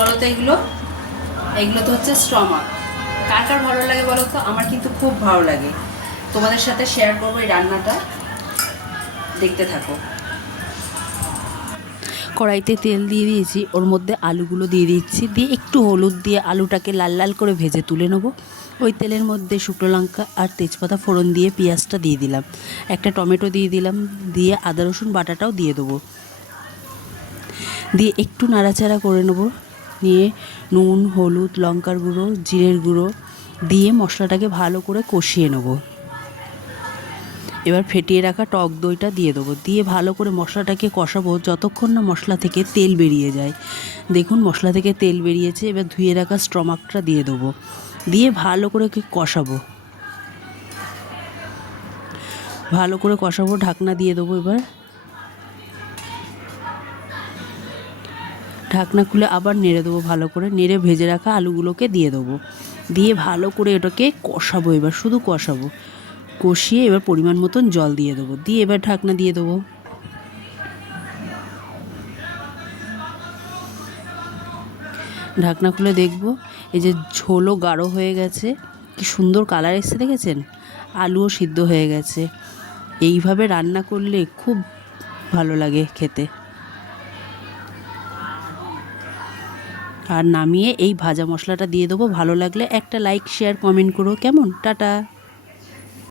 বলো তো এগুলো? এগুলো তো হচ্ছে স্টমাক। কার কার ভালো লাগে বলো তো? আমার কিন্তু খুব ভালো লাগে। তোমাদের সাথে শেয়ার করবো এই রান্নাটা, দেখতে থাকো। কড়াইতে তেল দিয়ে দিয়েছি, ওর মধ্যে আলুগুলো দিয়ে দিচ্ছি, দিয়ে একটু হলুদ দিয়ে আলুটাকে লাল লাল করে ভেজে তুলে নেবো। ওই তেলের মধ্যে শুকনো লঙ্কা আর তেজপাতা ফোড়ন দিয়ে পেঁয়াজটা দিয়ে দিলাম, একটা টমেটো দিয়ে দিলাম, দিয়ে আদা রসুন বাটাটাও দিয়ে দেবো, দিয়ে একটু নাড়াচাড়া করে নেবো। নিয়ে নুন, হলুদ, লঙ্কার গুঁড়ো, জিরের গুঁড়ো দিয়ে মশলাটাকে ভালো করে কষিয়ে নেবো। এবার ফেটিয়ে রাখা টক দইটা দিয়ে দেবো, দিয়ে ভালো করে মশলাটাকে কষাবো যতক্ষণ না মশলা থেকে তেল বেরিয়ে যায়। দেখুন মশলা থেকে তেল বেরিয়েছে, এবার ধুয়ে রাখা স্টমাকটা দিয়ে দেবো, দিয়ে ভালো করে কষাবো, ভালো করে কষাবো, ঢাকনা দিয়ে দেবো। এবার ঢাকনা খুলে আবার নেড়ে দেবো, ভালো করে নেড়ে ভেজে রাখা আলুগুলোকে দিয়ে দেবো, দিয়ে ভালো করে এটাকে কষাবো। এবার শুধু কষাবো, কষিয়ে এবার পরিমাণ মতন জল দিয়ে দেবো, দিয়ে এবার ঢাকনা দিয়ে দেবো। ঢাকনা খুলে দেখব, এই যে ঝোলও গাঢ় হয়ে গেছে, কি সুন্দর কালার এসেছে দেখেছেন, আলুও সিদ্ধ হয়ে গেছে। এইভাবে রান্না করলে খুব ভালো লাগে খেতে। আর নামিয়ে এই ভাজা মশলাটা দিয়ে দেবো। ভালো লাগলে একটা লাইক, শেয়ার, কমেন্ট করো। কেমন? টাটা।